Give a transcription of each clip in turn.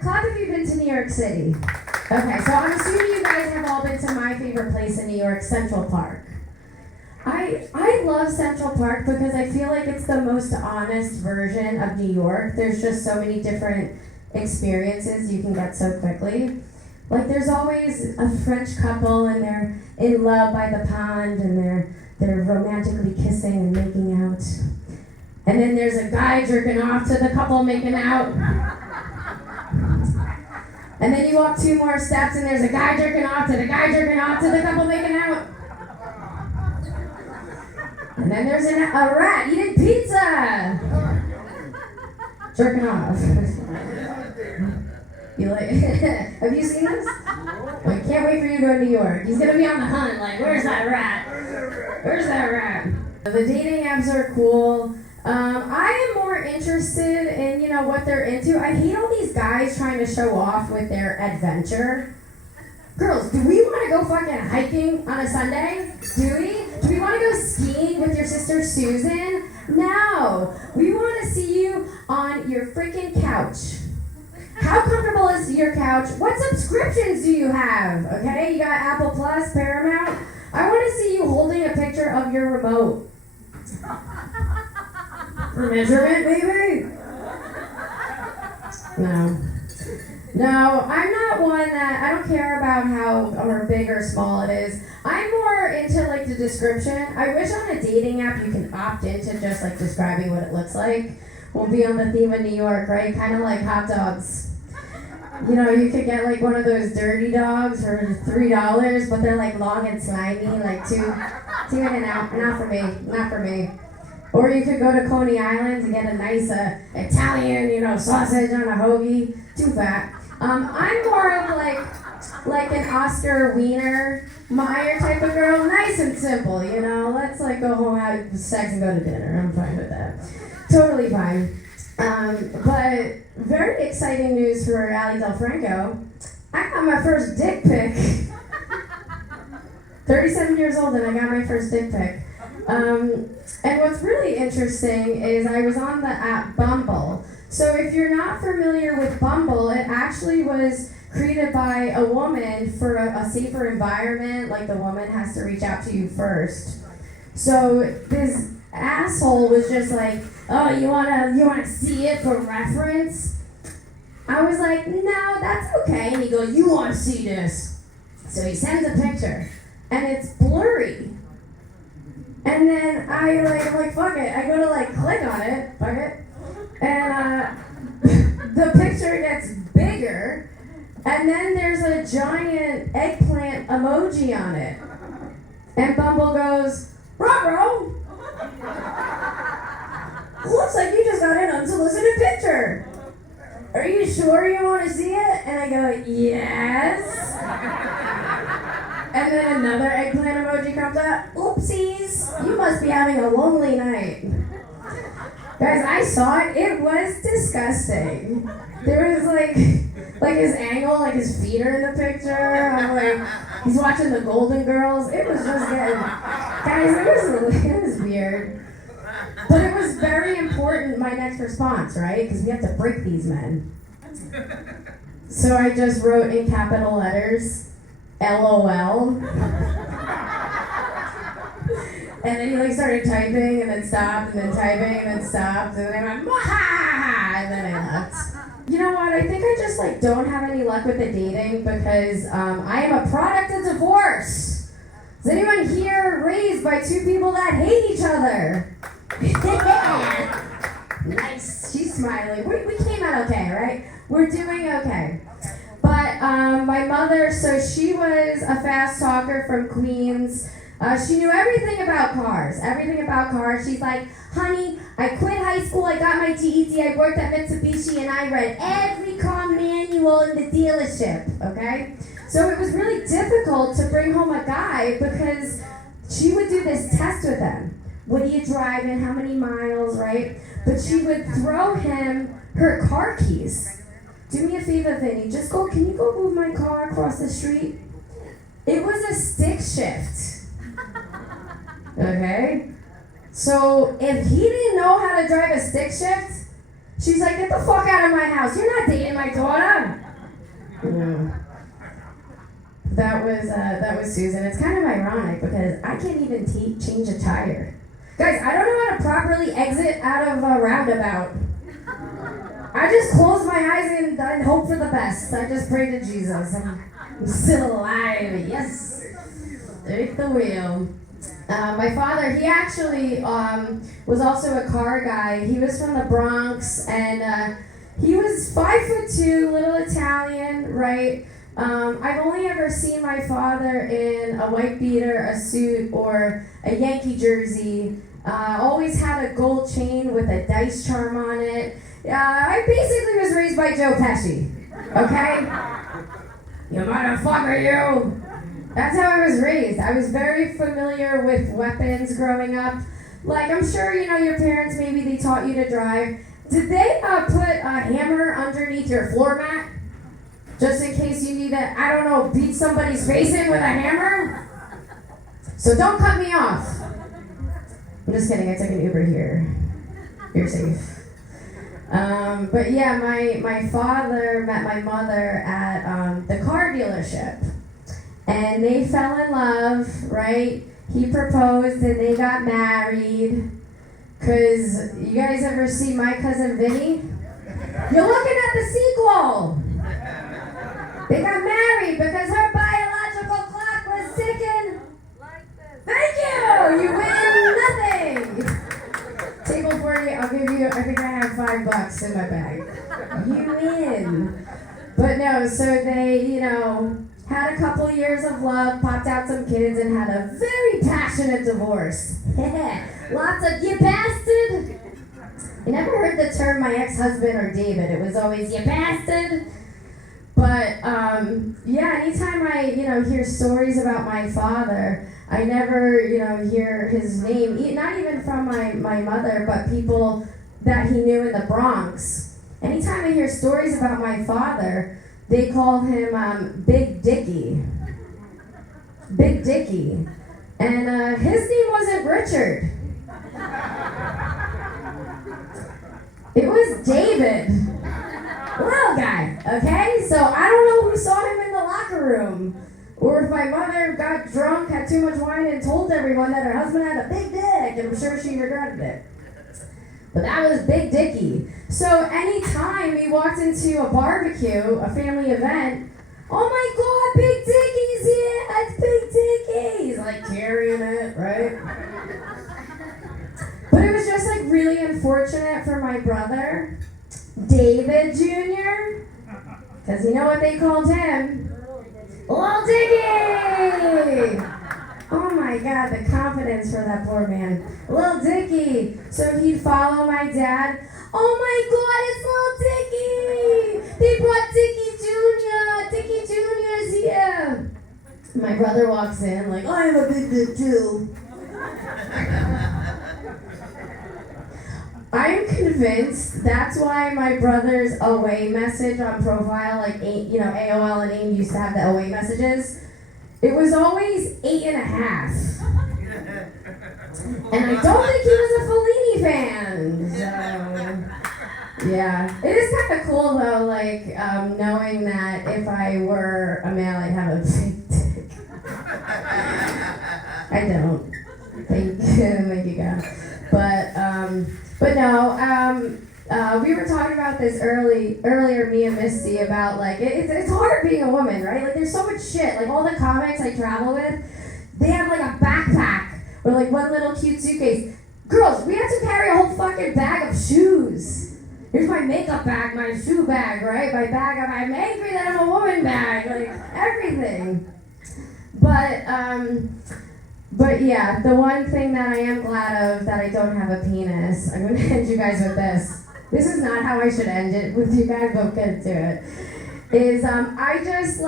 clap if you've been to New York City. Okay, so I'm assuming you guys have all been to my favorite place in New York, Central Park. I love Central Park because I feel like it's the most honest version of New York. There's just so many different experiences you can get so quickly. Like there's always a French couple and they're in love by the pond and they're romantically kissing and making out. And then there's a guy jerking off to the couple making out. And then you walk 2 more steps and there's a guy jerking off to the guy jerking off to the couple making out. And then there's a rat eating pizza. Jerking off. You like, have you seen this? I can't wait for you to go to New York. He's gonna be on the hunt, like, where's that rat? Where's that rat? The dating apps are cool. I am more interested in, what they're into. I hate all these guys trying to show off with their adventure. Girls, do we want to go fucking hiking on a Sunday? Do we? Do we want to go skiing with your sister Susan? No. We want to see you on your freaking couch. How comfortable is your couch? What subscriptions do you have? Okay, you got Apple Plus, Paramount. I want to see you holding a picture of your remote. For measurement, baby? No, I'm not one that, I don't care about how or big or small it is. I'm more into like the description. I wish on a dating app you can opt into just like describing what it looks like. We'll be on the theme of New York, right? Kind of like hot dogs. You could get like one of those dirty dogs for $3, but they're like long and slimy, like two in and out. Not for me. Or you could go to Coney Island and get a nice Italian, sausage on a hoagie. Too fat. I'm more of like an Oscar Wiener Meyer type of girl. Nice and simple, Let's like go home, have sex, and go to dinner. I'm fine with that. Totally fine. But very exciting news for Allison Del Franco. I got my first dick pic. 37 years old and I got my first dick pic. And what's really interesting is I was on the app Bumble. So if you're not familiar with Bumble, it actually was created by a woman for a safer environment. Like the woman has to reach out to you first. So this asshole was just like, oh, you wanna see it for reference? I was like, no, that's okay. And he goes, you wanna see this? So he sends a picture, and it's blurry. And then I'm like, fuck it. I go to click on it, fuck it. And the picture gets bigger, and then there's a giant eggplant emoji on it. And Bumble goes, ruh-roh. Looks like you just got an unsolicited picture. Are you sure you want to see it? And I go, yes. And then another eggplant emoji comes up. Oopsies, you must be having a lonely night. Guys, I saw it. It was disgusting. There was like his angle, like his feet are in the picture. I'm like, he's watching the Golden Girls. It was just getting, guys, it was weird. But it was very important, my next response, right? Because we have to break these men. So I just wrote in capital letters, LOL. And then he started typing and then stopped and then typing and then stopped and then I went, Mwaha! And then I left. You know what? I think I just don't have any luck with the dating because I am a product of divorce. Is anyone here raised by 2 people that hate each other? Nice. She's smiling. We came out okay, right? We're doing okay. But my mother, so she was a fast talker from Queens. She knew everything about cars. She's like, honey, I quit high school, I got my GED, I worked at Mitsubishi, and I read every car manual in the dealership, okay? So it was really difficult to bring home a guy because she would do this test with him. What are you driving? How many miles, right? But she would throw him her car keys. Do me a favor, Vinny. Can you go move my car across the street? It was a stick shift. Okay? So if he didn't know how to drive a stick shift, she's like, get the fuck out of my house. You're not dating my daughter. Yeah. That was Susan. It's kind of ironic because I can't even change a tire. Guys, I don't know how to properly exit out of a roundabout. I just close my eyes and hope for the best. I just pray to Jesus. I'm still alive. Yes. Take the wheel. My father, he actually was also a car guy. He was from the Bronx, and he was 5'2", little Italian, right? I've only ever seen my father in a white beater, a suit, or a Yankee jersey. Always had a gold chain with a dice charm on it. I basically was raised by Joe Pesci, okay? You motherfucker, you! That's how I was raised. I was very familiar with weapons growing up. Like, I'm sure, your parents, maybe they taught you to drive. Did they put a hammer underneath your floor mat? Just in case you need to, beat somebody's face in with a hammer? So don't cut me off. I'm just kidding, I took an Uber here. You're safe. But yeah, my father met my mother at the car dealership. And they fell in love, right? He proposed and they got married. Cause you guys ever see My Cousin Vinny? You're looking at the sequel. They got married because her biological clock was ticking. Thank you! You win nothing! Table 40, I'll give you, I think I have $5 in my bag. You win. But no, so they, had a couple years of love, popped out some kids, and had a very passionate divorce. Lots of, you bastard! I never heard the term my ex-husband or David. It was always, you bastard! But, yeah, anytime I, hear stories about my father, I never, hear his name, not even from my mother, but people that he knew in the Bronx. Anytime I hear stories about my father, they call him Big Dickie. Big Dickie. And his name wasn't Richard. It was David. Little guy, okay? So I don't know who saw him in the locker room. Or if my mother got drunk, had too much wine, and told everyone that her husband had a big dick, and I'm sure she regretted it. But that was Big Dickie. So anytime we walked into a barbecue, a family event, oh my God, Big Dickie's here! That's Big Dickie! He's like carrying it, right? But it was just like really unfortunate for my brother, David Jr., because you know what they called him? Little Dickie! Oh my God, the confidence for that poor man. Little Dickie. So he'd follow my dad. Oh my God, it's Little Dickie! They brought Dickie Jr. Dickie Jr.'s here. My brother walks in like, I have a big dick too. I'm convinced that's why my brother's away message on profile, like AOL and AIM used to have the away messages. It was always 8.5. And I don't think he was a Fellini fan. So, yeah. It is kind of cool though, like knowing that if I were a male, I'd have a big dick. I don't. Thank you, God. But no, we were talking about this earlier, me and Misty, about like, it's hard being a woman, right? Like there's so much shit, like all the comics I travel with, they have like a backpack, or like one little cute suitcase. Girls, we have to carry a whole fucking bag of shoes. Here's my makeup bag, my shoe bag, right? My bag, I'm angry that I'm a woman bag, like everything. But yeah, the one thing that I am glad of that I don't have a penis, I'm going to end you guys with this. This is not how I should end it with you guys, but we'll get into it. Is I just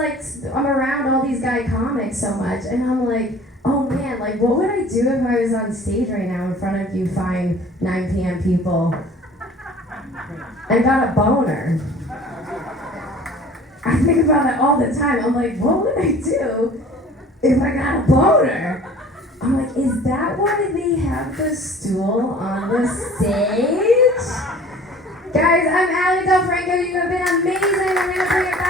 I'm around all these guy comics so much, and I'm like, oh man, like what would I do if I was on stage right now in front of you fine 9 p.m. people and got a boner? I think about it all the time. I'm like, what would I do if I got a boner? I'm like, is that why they have the stool on the stage? Guys, I'm Allison Del Franco. You have been amazing. I'm going to bring it back.